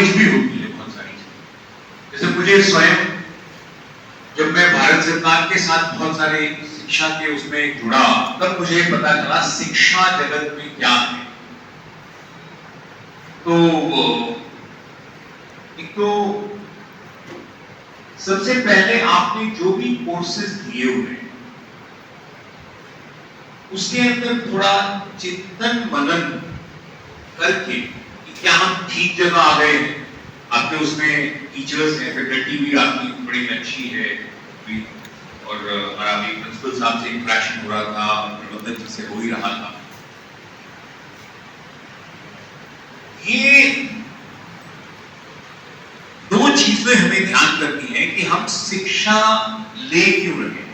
Knowledge भी होती है बहुत सारी चीजें। जैसे मुझे स्वयं जब मैं भारत सरकार के साथ बहुत सारे शिक्षा के उसमें जुड़ा, तब मुझे पता चला शिक्षा जगत में क्या है। तो एक तो सबसे पहले आपने जो भी कोर्सेज दिए हुए हैं उसके अंदर थोड़ा चिंतन मनन करके कि क्या हम ठीक जगह आ गए हैं। आपके उसमें टीचर्स हैं, फैकल्टी भी आपकी बड़ी अच्छी है, और अभी प्रिंसिपल साहब से इंटरेक्शन हो रहा था, प्रबंधक जी से हो ही रहा था। ये दो चीजें हमें ध्यान करनी है कि हम शिक्षा ले क्यों रहे हैं,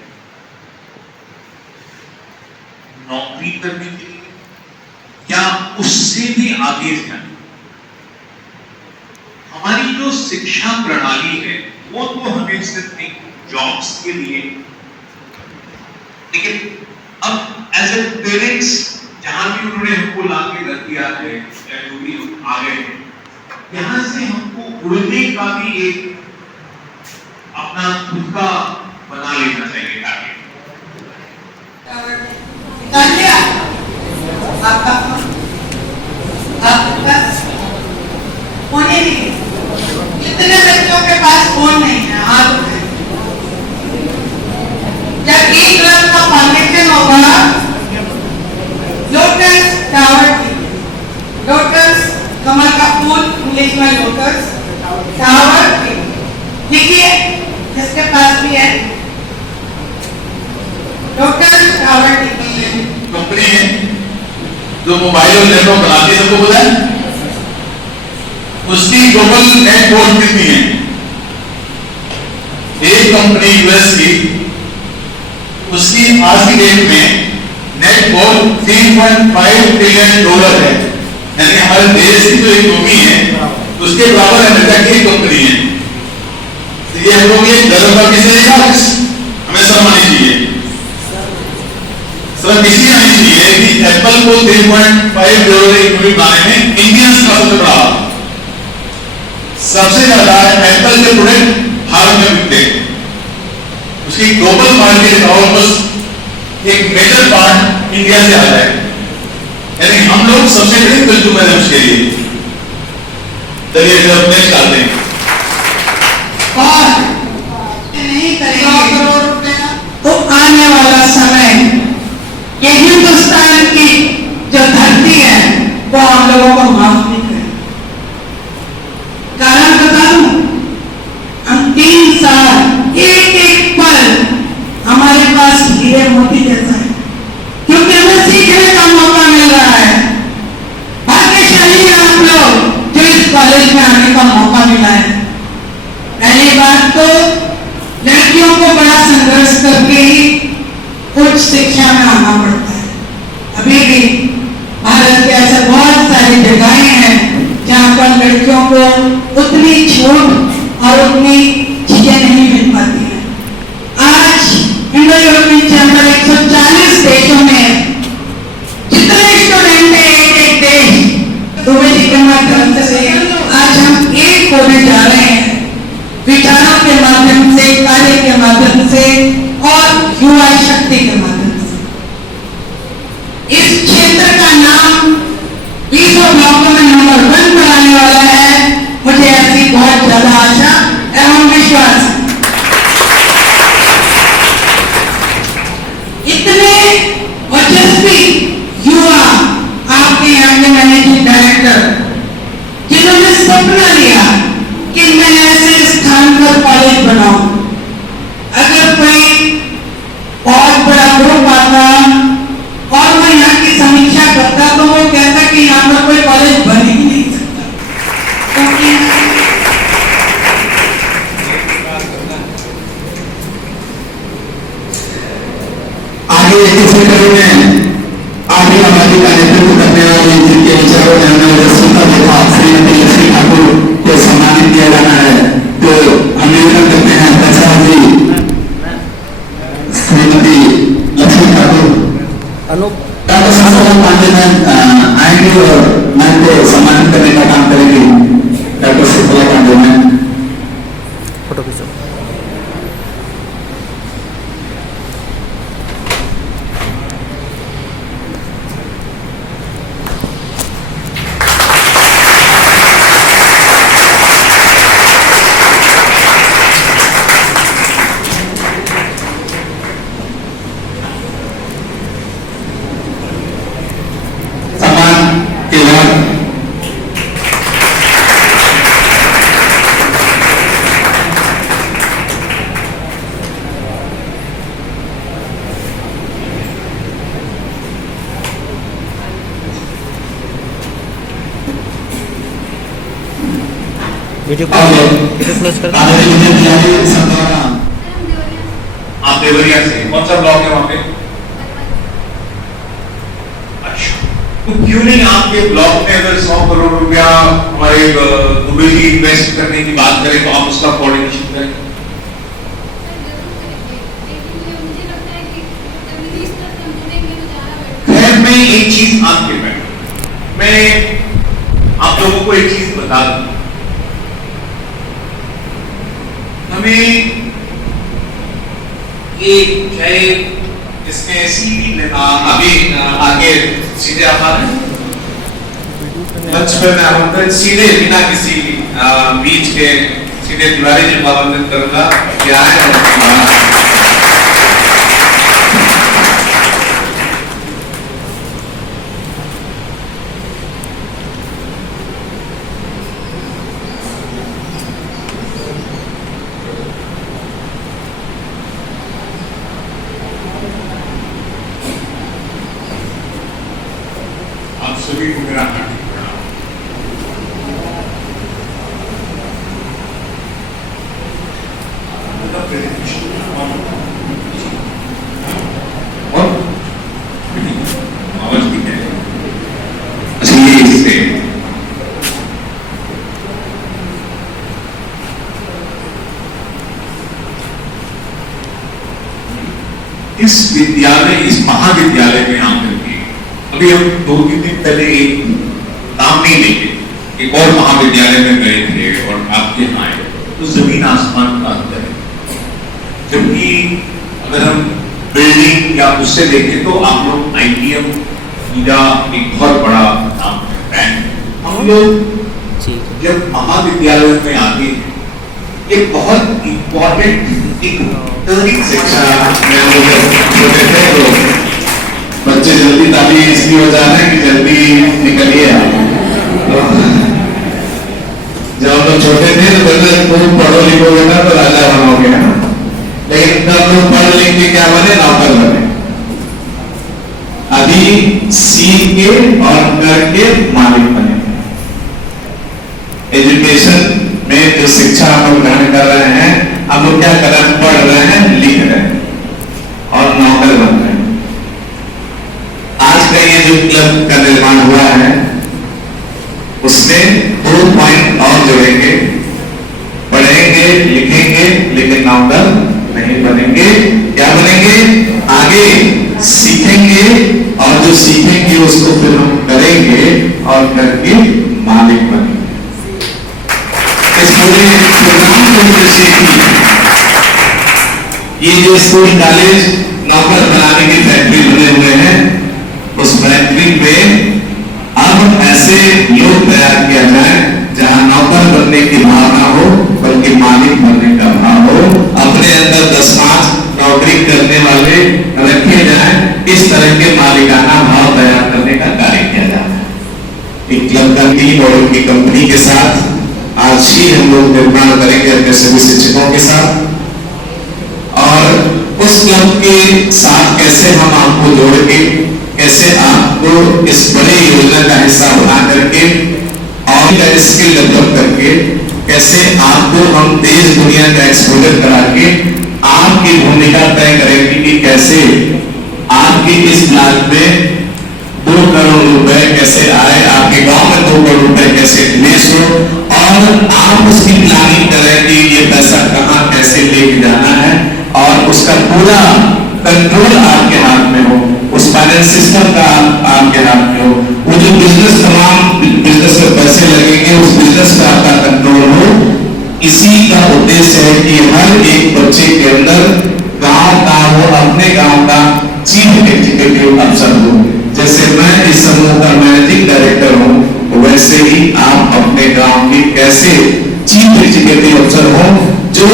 नौकरी करने के लिए या उससे भी आगे जाने। हमारी जो शिक्षा प्रणाली है वो तो हमें सिर्फ एक जॉब्स के लिए, लेकिन अब एज ए पेरेंट्स जहां भी उन्होंने हमको लाके रख दिया है या जो भी आ गए हैं, यहां से हमको उड़ने का भी एक अपना खुद का बना लेना चाहिए टारगेट। कितने बच्चों के पास फोन नहीं है? हाथ उठाएं। जब एक क्लास का फाउंडेशन होगा, लोटस टावर, लोटस कमल का फूल, इंग्लिश में लोटस टावर, देखिए जिसके पास भी है लोटस टावर कंपनी है जो मोबाइल और लैपटॉप बनाती है, सबको पता है। उसकी ग्लोबल नेट वर्थ कितनी है? एक कंपनी यूएस की, उसकी आज की डेट में नेट वर्थ $3.5 ट्रिलियन है। यानी हमारे देश की जो इकोनॉमी है उसके बराबर अमेरिका की कंपनी है। तो ये हम लोग ये गर्व का विषय नहीं, हमें शर्म आनी चाहिए। शर्म इसलिए आनी चाहिए कि एप्पल को $3.5 इकोनॉमी बनाने में इंडियंस का सबसे बड़ा, सबसे ज्यादा एप्पल के प्रोडक्ट भारत में बिकते हैं। उसकी ग्लोबल मार्केट का ऑलमोस्ट एक मेजर पार्ट इंडिया से आता है, यानी हम लोग सबसे बड़े कंज्यूमर हैं उसके लिए। चलिए जब नेक्स्ट आते हैं, और नहीं करेंगे 100 करोड़ रुपया तो आने वाला समय ये हिंदुस्तान की जो धरती है वो हम लोगों को माफ नहीं करेगी। कारण बता दूं, हम 3 साल एक एक पल हमारे पास हीरे मोती जैसा है, क्योंकि हमें सीखने का मौका मिल रहा है। भाग्यशाली हैं आप लोग जो इस कॉलेज में आने का मौका मिला है। पहली बात तो लड़कियों को बड़ा संघर्ष करके ही उच्च शिक्षा में आना पड़ता है। अभी भी भारत के ऐसे बहुत सारी जगहें हैं जहां पर लड़कियों को उतनी छूट और उतनी चीजें नहीं मिल पाती हैं। आज इंडो यूरोपियन चैंबर 140 देशों में जितने स्टूडेंट हैं, एक देश दुबई जी के माध्यम से आज हम एक होने जा रहे हैं, विचारों के माध्यम से, कार्य के माध्यम से और युवा शक्ति के माध्यम से। इस क्षेत्र का नाम 20 ब्लॉकों में नंबर 1 बनाने वाला है। मुझे ऐसी बहुत ज्यादा आशा एवं विश्वास है। इतने ओजस्वी युवा आपके यहाँ के मैनेजिंग डायरेक्टर जिन्होंने सपना लिया कि मैं ऐसे स्थान पर कॉलेज बनाऊं। अगर कोई बहुत बड़ा ग्रुप आता और मैं यहाँ की समीक्षा करता तो वो कहता कि यहाँ पर कोई कॉलेज बन ही नहीं सकता, क्योंकि आगे इसी कड़ी में आगे हमारी का नेतृत्व करने वाली, जिनके विचारों ने हमें ओजस्वीता देखा, श्रीमती लक्ष्मी ठाकुर को सम्मानित किया जाना है। तो हम निवेदन करते हैं प्रचार जी, श्रीमती लक्ष्मी ठाकुर डॉक्टर संस्थान पांडे मैम आएंगे और मैम को सम्मानित करने का काम करेंगे। डॉक्टर वीडियो और क्लोज कर दो। आदरणीय विजय बिहारी सर द्वारा आप देवरिया से कौन सा ब्लॉक है वहां पे? अच्छा, तो क्यों नहीं आपके ब्लॉक में अगर 100 करोड़ रुपया हमारे दुबई जी इन्वेस्ट करने की बात करें तो आप उसका कोऑर्डिनेशन करें? खैर मैं एक चीज आपके मैं आप लोगों को एक चीज बता दूं, हमें एक चाहे इसमें सीधी अभी आगे सीधे आप आ रहे हैं मंच पर मैं आमंत्रण सीधे बिना किसी बीच के सीधे तिवारी जी को आमंत्रित करूंगा कि आए आप सभी को मेरा हार्दिक प्रणाम। और आवाज भी है से इस विद्यालय इस महाविद्यालय में आकर के अभी हम 2-3 दिन पहले एक नाम नहीं लेके एक और महाविद्यालय में गए थे और आपके यहाँ आए तो जमीन आसमान का अंतर है। जबकि अगर हम बिल्डिंग या उससे देखें तो आप लोग ITM या एक बहुत बड़ा नाम है ब्रांड। हम लोग जब महाविद्यालय में आते हैं ये बहुत इंपॉर्टेंट एक तकनीक शिक्षा में छोटे थे तो बच्चे जल्दी ताली इसलिए हो जा रहे हैं कि जल्दी निकलिए आप। जब हम लोग छोटे थे तो कहते खूब पढ़ो लिखोगे ना तो राजा बनोगे ना, लेकिन तब लोग पढ़ लिख के क्या बने? नौकर बने। अभी सीख के और करके मालिक बने। एजुकेशन में जो शिक्षा हम लोग ग्रहण कर रहे हैं, हम लोग क्या कर रहे हैं? पढ़ रहे हैं, लिख रहे हैं और नौकर बन रहे हैं। आज का ये जो क्लब का निर्माण हुआ है उसमें 2 पॉइंट और जोड़ेंगे, पढ़ेंगे लिखेंगे लेकिन नौकर नहीं बनेंगे। क्या बनेंगे? आगे सीखेंगे और जो सीखेंगे उसको फिर हम करेंगे और करके मालिक बनेंगे। इस पूरे प्रोग्राम को ये जो स्कूल कॉलेज नौकर बनाने की फैक्ट्री बने हुए हैं, उस फैक्ट्री में अब ऐसे योग तैयार किया जाए जहां नौकर बनने की भावना हो बल्कि मालिक बनने का भाव हो। अपने अंदर 10-5 नौकरी करने वाले रखे जाए, इस तरह के मालिकाना भाव तैयार करने का कार्य किया जाता है। एक क्लब का टीम और उनकी कंपनी के साथ आज ही हम लोग निर्माण करेंगे अपने सभी शिक्षकों के साथ, और उस क्लब के साथ कैसे हम आपको जोड़ के कैसे आपको इस बड़े योजना का हिस्सा बना करके और स्किल डेवलप करके कैसे आपको हम देश दुनिया का एक्सपोजर करा के आपकी भूमिका तय करेंगे कि कैसे आपके इस ब्लॉक में 2 करोड़ रुपए कैसे आए, आपके गांव में 2 करोड़ रुपए कैसे निवेश हो और आप उसकी प्लानिंग करें कि ये पैसा कहां कैसे लेके जाना है और उसका पूरा कंट्रोल आपके हाथ में हो, उस फाइनेंस सिस्टम का आपके हाथ में हो, वो जो बिजनेस तमाम बिजनेस में पैसे लगेंगे उस बिजनेस का आपका कंट्रोल हो। इसी का उद्देश्य है कि हर एक बच्चे के अंदर गांव का हो, अपने गांव का चीफ एग्जीक्यूटिव अफसर हो। जैसे मैं इस समूह का मैनेजिंग डायरेक्टर हूं, वैसे ही आप अपने गांव की कैसे चीफ एग्जीक्यूटिव अफसर हो जो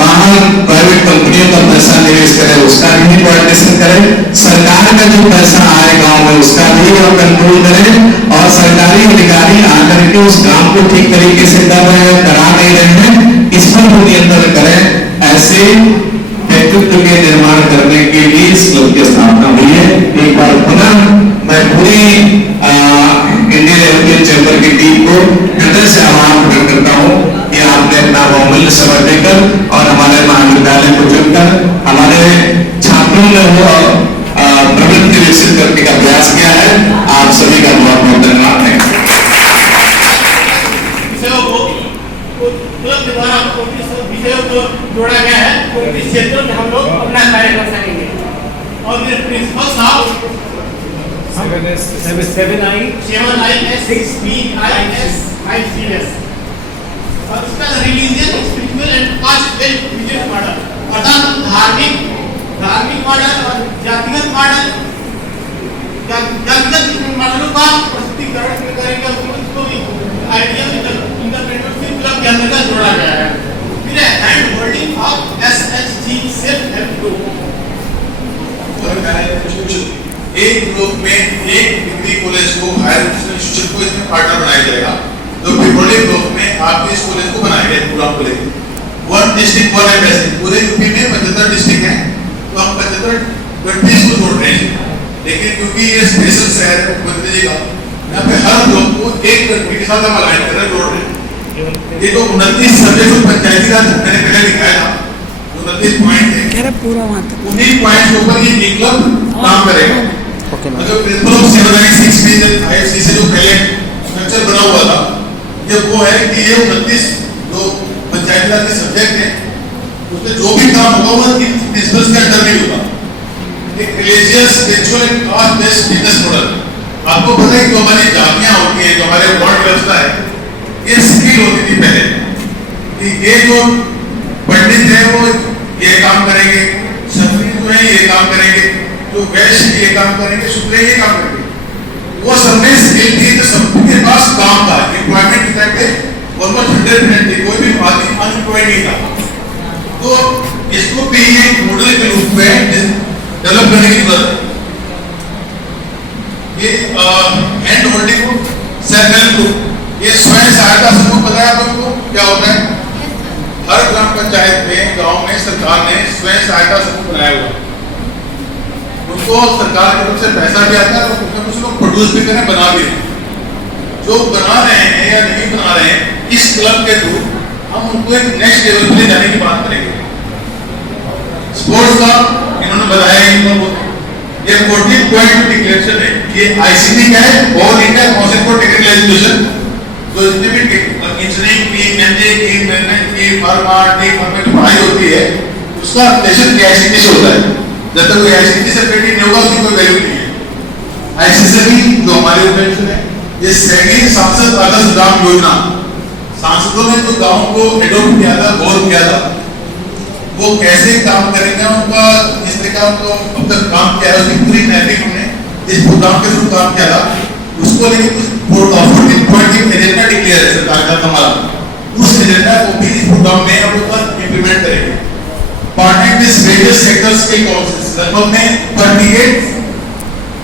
बाहर प्राइवेट कंपनियों का पैसा निवेश करे उसका भी कोऑर्डिनेशन करे, सरकार का जो पैसा आए गांव में उसका भी वो कंट्रोल करे और सरकारी अधिकारी आकर के उस काम को ठीक तरीके से कर रहे हैं करा नहीं रहे हैं इस पर वो नियंत्रण करें। ऐसे व्यक्तित्व के निर्माण करने के लिए इस क्लब की स्थापना हुई है। एक बार पुनः मैं पूरी इंडियन एरोप्लेन चैंबर की टीम को हृदय से आभार प्रकट से शपथ लेकर और हमारे महाविद्यालय को चुनकर हमारे छात्रों ने वो प्रवृत्ति विकसित करने का प्रयास किया है। आप सभी का बहुत बहुत धन्यवाद है। क्लब के द्वारा विषयों को जोड़ा गया है, तो इस क्षेत्रों में हम लोग अपना कार्य कर सकेंगे। और मेरे प्रिंसिपल साहब 7IS 6BIS 5CS और उसका religion spiritual and caste based business model, अर्थात धार्मिक मॉडल और जातिगत मॉडलों का प्रस्तुतिकरण करेंगे। उसको आइडिया इंटरप्रेन्योरशिप क्लब के अंतर्गत जोड़ा गया है। फिर hand holding of SHG self help group, एक ग्रुप में एक डिग्री कॉलेज को हायर इंस्टीट्यूशन को इसमें पार्टनर बनाया जाएगा। तो पिपरोली ग्रुप में आप इस कॉलेज को बनाएंगे प्रोग्राम को लेकर। वन डिस्ट्रिक्ट वन एम्बेसी, पूरे यूपी में 75 डिस्ट्रिक्ट हैं, तो हम 25 को जोड़ रहे हैं। लेकिन क्योंकि ये स्पेशल शहर है मुख्यमंत्री जी का, यहाँ पे हर ग्रुप को एक कंट्री के साथ हम अलाइन कर रहे हैं, जोड़ रहे हैं। ये तो 29 सब्जेक्ट पंचायती राज मैंने पहले दिखाया था, 29 पॉइंट है, उन्हीं पॉइंट के ऊपर ये क्लब काम करेगा। मतलब प्रिंसिपल ऑफ 796 में IFC से जो पहले स्ट्रक्चर बना हुआ था, ये वो है कि ये 29 जो पंचायती राज के सब्जेक्ट हैं, उसमें जो भी काम होगा वो इन प्रिंसिपल्स के अंदर नहीं होगा। एक religious spiritual and caste based business model. आपको पता है कि जो हमारी जातियां होती हैं, जो हमारे वार्ड व्यवस्था है, ये स्किल होती थी पहले कि ये जो पंडित है वो ये काम करेंगे, क्षत्रिय जो है ये काम करेंगे, जो वैश्य ये काम करेंगे, शूद्र ये काम करेंगे। वो सबने स्किल थी, तो सबके पास काम था, एम्प्लॉयमेंट की टाइप पे ऑलमोस्ट 100% थी, कोई भी आदमी अनएम्प्लॉयड नहीं था। तो इसको भी एक मॉडल के रूप में डेवलप करने की जरूरत है। ये hand holding group, self help group, ये स्वयं सहायता समूह पता है आपको क्या होता है? हर ग्राम पंचायत में, गांव में सरकार ने स्वयं सहायता समूह बनाया हुआ है। उनको सरकार की तरफ से पैसा भी आता है और कुछ लोग प्रोड्यूस भी करें, बना भी रहे। जो बना रहे हैं या नहीं बना रहे हैं, इस क्लब के थ्रू हम उनको एक नेक्स्ट लेवल पे ले जाने की बात करेंगे। स्पोर्ट्स का इन्होंने बताया, ये 14 पॉइंट डिक्लेरेशन है। ये ICT क्या है? All India council for technical education, जो जितने भी इंजीनियरिंग की, MA की, मैनेजमेंट की, फार्मा की पढ़ाई होती है, उसका रिलेशन ICT से होता है। जब तक कोई ICT से पेटी नहीं होगा उसकी कोई वैल्यू नहीं है। ICT जो हमारे ऑर्गेनाइजेशन है, ये सैनिक सांसद आदर्श ग्राम योजना, सांसदों ने जो गांव को एडॉप्ट किया था, गौर किया था, वो कैसे काम करेंगे, उनका जिस तरीका उनको अब तक काम किया है, उसकी पूरी मैपिंग हमने इस प्रोग्राम के थ्रू काम किया था। उसको लेकर कुछ 14 पॉइंट की एजेंडा डिक्लेयर है सरकार का हमारा, उस एजेंडा को भी इस प्रोग्राम में हम लोग इंप्लीमेंट करेंगे। पार्टनर विद वेरियस सेक्टर्स के काउंसिल्स, लगभग में 38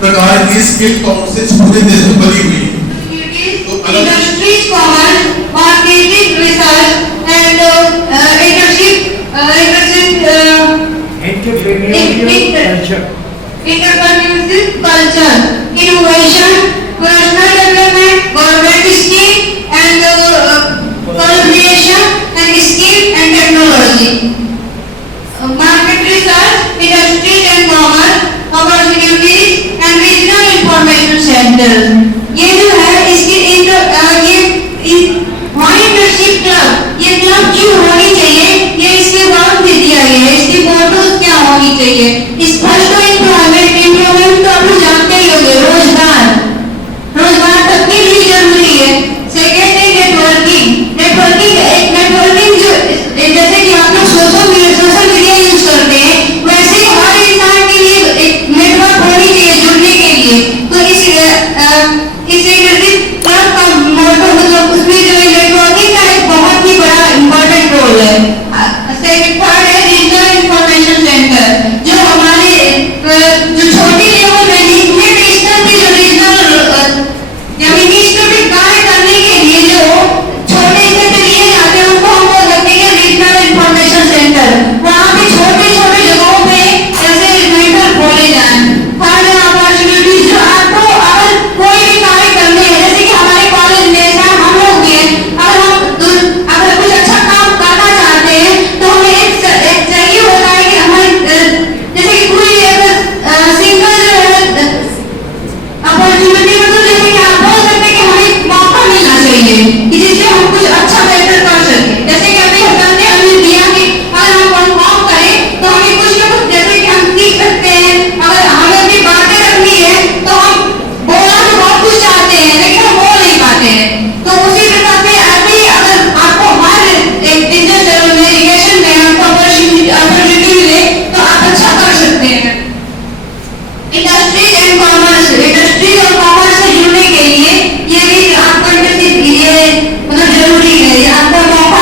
प्रकार की स्किल काउंसिल्स पूरे देश में बनी हुई है। Industries, commerce, marketing, research, and entrepreneurship culture, innovation, personal development, government scheme, and collaboration and skill and technology. Market research, industries and commerce, opportunities, and regional information centers. ये जो है इसकी इंटर्नशिप क्लब, ये क्लब क्यों होनी चाहिए, ये इसके नाम दे दिया गया है। इसकी मोटोज क्या होनी चाहिए? इस फर्स्ट एम्प्लॉयमेंट तो आप लोग जानते ही होंगे, रोजगार।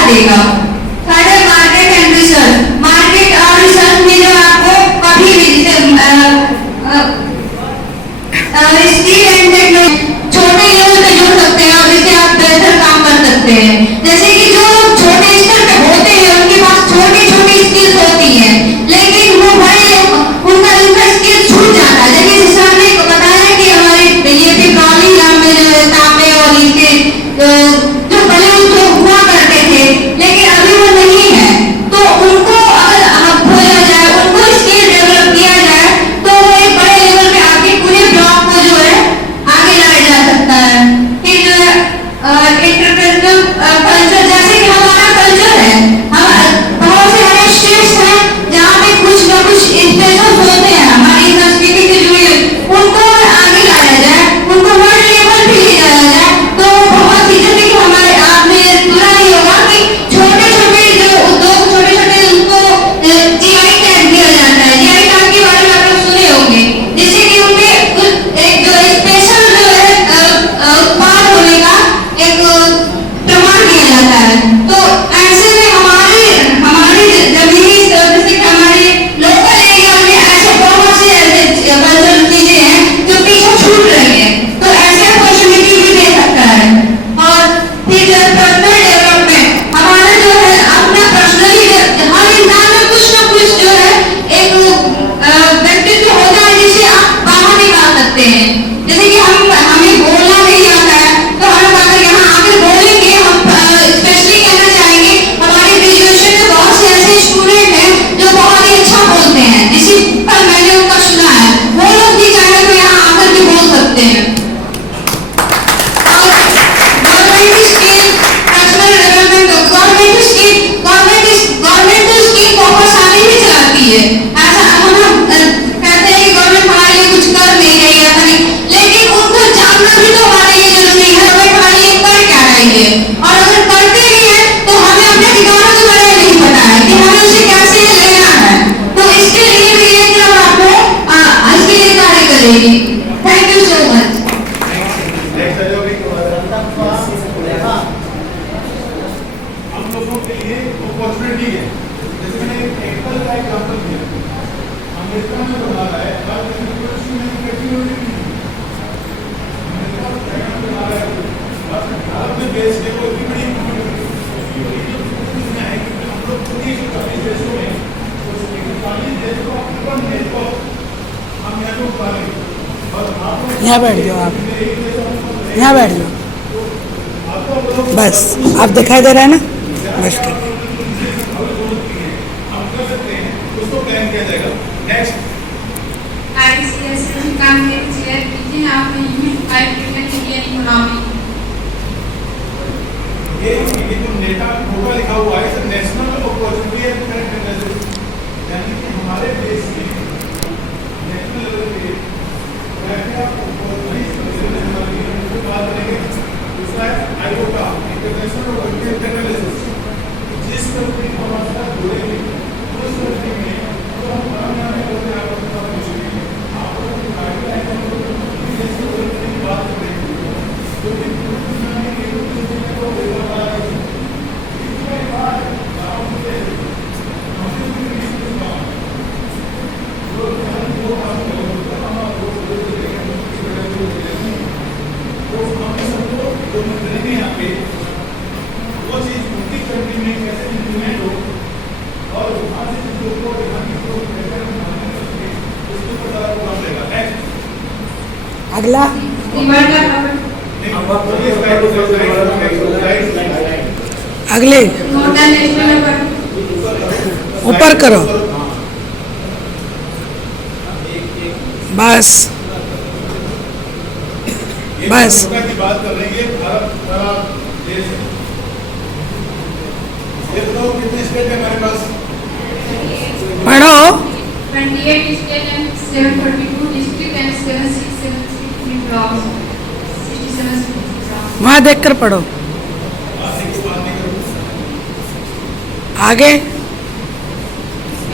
देगा। थर्ड है मार्केट एंड रिसर्च। मार्केट और रिसर्च में जो आपको कभी भी स्किल एंड टेक्नोलॉजी छोटे लेवल पे जुड़ सकते हैं और इससे आप बेहतर काम कर सकते हैं। जैसे कि जो लोग छोटे स्तर पे होते हैं उनके पास छोटी छोटी स्किल्स होती हैं, लेकिन वो बड़े उनका स्किल छूट जाता है। जैसे सिस्टर ने बताया कि हमारे ये पिपराली ग्राम में जो है तांबे और इसके जो बड़े उद्योग हुआ करते थे, लेकिन अभी वो नहीं है, तो उनको अगर खोला जाए, उनको स्किल डेवलप किया जाए, तो वो एक बड़े लेवल पे आके पूरे ब्लॉक को जो है आगे लाया जा सकता है। फिर जो है इंटरप्रेशनल कल्चर, जैसे कि हमारा कल्चर है, हम बहुत से ऐसे स्टेट्स हैं जहाँ पे कुछ ना कुछ स्पेशल होते हैं हमारी संस्कृति से जुड़े, उनको अगर आगे लाया जाए, उनको वर्ल्ड लेवल पे ले जाया जाए, तो बहुत ही, जैसे कि हमारे आपने सुना ही होगा कि छोटे छोटे जो उद्योग, छोटे छोटे उनको जीआई टैग दिया जाता है। जीआई टैग के बारे में आप लोग सुने होंगे, जिससे कि उनमें एक जो स्पेशल जो है उत्पाद होने का एक प्रमाण दिया जाता है। तो ऐसे में हमारी जमीनी जैसे कि हमारे लोकल एरिया में ऐसे बहुत से ऐसे कल्चरल चीजें हैं जो पीछे छूट रही है, तो ऐसे अपॉर्चुनिटी भी दे सकता है। और फिर जो पर्सनल डेवलपमेंट, हमारा जो है अपना पर्सनली हर इंसान में कुछ ना कुछ जो है एक व्यक्तित्व होता है जिसे आप बाहर निकाल सकते हैं। जैसे कि हमें बोलना नहीं आता है, तो हम अगर यहाँ आकर बोलेंगे, हम स्पेशली कहना चाहेंगे हमारे ग्रेजुएशन में बहुत से ऐसे स्टूडेंट हैं जो बहुत ही अच्छा बोलते हैं, जिस पर मैंने उनका सुना है, वो लोग भी चाहे तो यहाँ आकर भी बोल सकते हैं। और government scheme, personal development, government तो स्कीम बहुत सारी ही चलाती है। ऐसा हम कहते हैं कि गवर्नमेंट हमारे लिए कुछ कर नहीं रही है, ऐसा नहीं, लेकिन उनको जानना भी तो हमारे लिए जरूरी है गवर्नमेंट हमारे लिए कर क्या रही है, और अगर करते भी है तो हमें अपने ठिकानों के बारे में नहीं पता है कि हमें उसे कैसे लेना है। तो इसके लिए भी ये सब आपको इसके लिए कार्य करेगी। Thank you so much. हम लोगों के लिए अपॉर्चुनिटी है। जैसे मैंने एप्पल का एग्जांपल दिया, अमेरिका में बना रहा है, हर यूनिवर्सिटी में टेक्नोलॉजी नहीं है। अमेरिका में चाइना में बना रहा है, बस भारत में देश है वो इतनी बड़ी है कि हम लोग खुद ही 40 देशों में उस 40 देश को अपन देश को हम यहाँ को पा रहे हैं। और आप यहाँ बैठ जाओ, आप यहाँ बैठ जाओ, बस आप दिखाई दे रहा है ना, बस ठीक है। हम कर सकते हैं, उसको प्लान किया जाएगा। नेक्स्ट ICSE काम के चेयर कीजिए आप यूनिफाइड इंडियन इकोनॉमी। ये जो नेता होगा लिखा हुआ है, सब national opportunity and correct analysis, यानी कि हमारे देश में नेशनल लेवल पे क्या बात करेंगे। दूसरा है iota, international opportunity and analysis, जिस कंपनी को हमारे साथ जुड़ेंगे उस कंपनी में तो हम बनाना में लोग आपको पूछेंगे, आप लोग की गाइडलाइन की बात करेंगे, तो भी वो चीज उनकी कंट्री में कैसे इंप्लीमेंट हो और वहाँ से चीजों को यहाँ की को बेहतर बनाने के लिए उसको पता काम देगा। नेक्स्ट अगला अगले ऊपर करो, बस बस की बात कर रहे हैं। भारत बड़ा देश है, ये बताओ कितने स्टेट है हमारे पास? पढ़ो। 28 state and 742 district and 7673 blocks, 67 blocks. वहाँ देखकर पढ़ो। आगे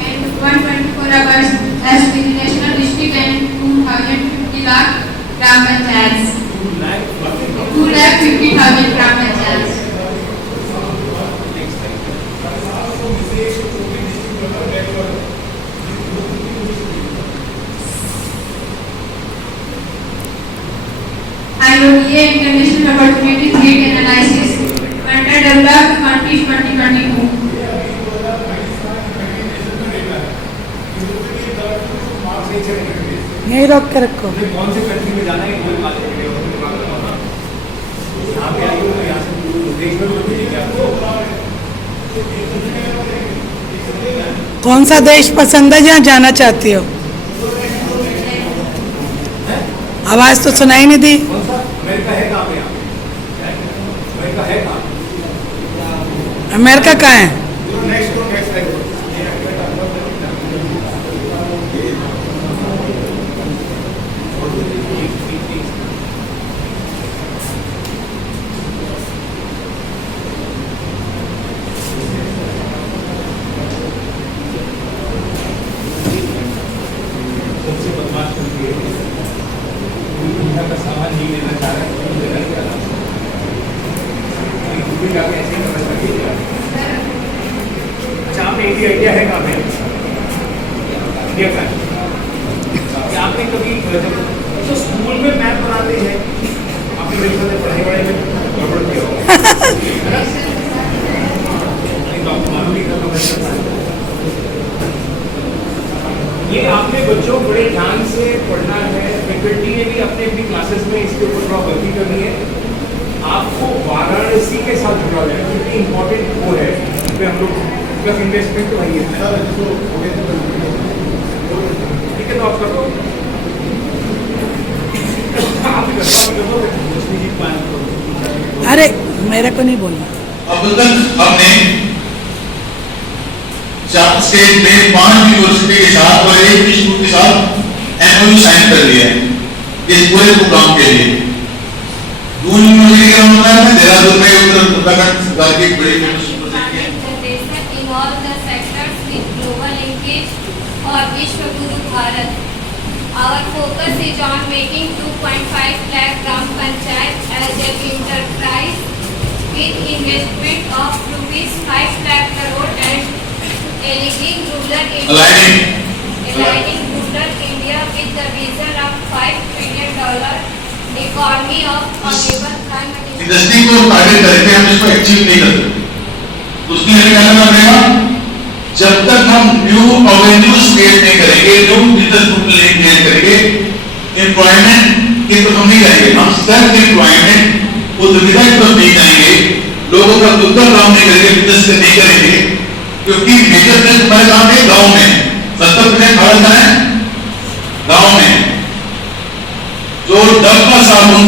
And 124 hours as the national district and 250 lakh gram panchayats. 250,000 gram panchayats. Fees भर्ती करनी हो। यही रोक के रखो। कौन से कंट्री में जाना है कोई बात नहीं है, यहाँ पे आई हो तो यहाँ से देश में तो भेजेंगे आपको। कौन सा देश पसंद है जहाँ जाना चाहती हो? आवाज तो सुनाई नहीं दी। कौन सा अमेरिका है कहाँ पे? यहाँ अमेरिका है कहाँ? अमेरिका कहाँ है? नेक्स्ट सबसे बदमाश कंट्री है, दुनिया का सामान नहीं लेना चाह रहा है, तो लेना ही चाह रहा है, भी जाके ऐसे ही करना चाहिए। अच्छा, आपने इंडिया है कहाँ पे? इंडिया का है। क्या आपने कभी तो स्कूल में मैप बनाते हैं, आपने मेरे साथ पढ़ाई वढ़ाई में गड़बड़ किया होगा, नहीं तो आपको मालूम नहीं करना पड़ता। ये आपने बच्चों को बड़े ध्यान से पढ़ना है, फैकल्टी ने भी अपने अपनी क्लासेस में इसके ऊपर थोड़ा वर्किंग करनी है। आपको वाराणसी के साथ जुड़ा जाए क्योंकि इम्पोर्टेंट वो है, इसमें हम लोग प्लस इन्वेस्टमेंट तो वही है। ठीक है, तो आप कर दो, आप भी कर दो, अरे मेरे को नहीं बोलना। अब तक हमने स्टेट में 5 यूनिवर्सिटी के साथ और एक इंस्टीट्यूट के साथ एमओयू साइन कर दिया है इस पूरे प्रोग्राम के लिए। दून यूनिवर्सिटी का मतलब है देहरादून में उत्तराखंड सरकार की एक बड़ी यूनिवर्सिटी है। In all the sectors with global linkage or Vishwa Guru Bharat. Our focus is on making 2.5 lakh Gram Panchayat as an enterprise with investment of rupees 5 lakh crore and aligning rural India with the vision of $5 trillion economy of available climate. Industry को target करके हम इसको achieve नहीं कर सकते। उसके लिए क्या करना पड़ेगा? जब तक हम न्यू एवेन्यूज क्रिएट नहीं करेंगे, न्यू बिजनेस नहीं क्रिएट करेंगे, एम्प्लॉयमेंट की तो हम नहीं करेंगे, हम सेल्फ एम्प्लॉयमेंट उद्यमिता की तरफ नहीं जाएंगे, लोगों का खुद का काम नहीं करेंगे, बिजनेस नहीं करेंगे, क्योंकि मेजर बिजनेस हमारे काम है गाँव में। 70% भारत का है गाँव में। जो डब का साबुन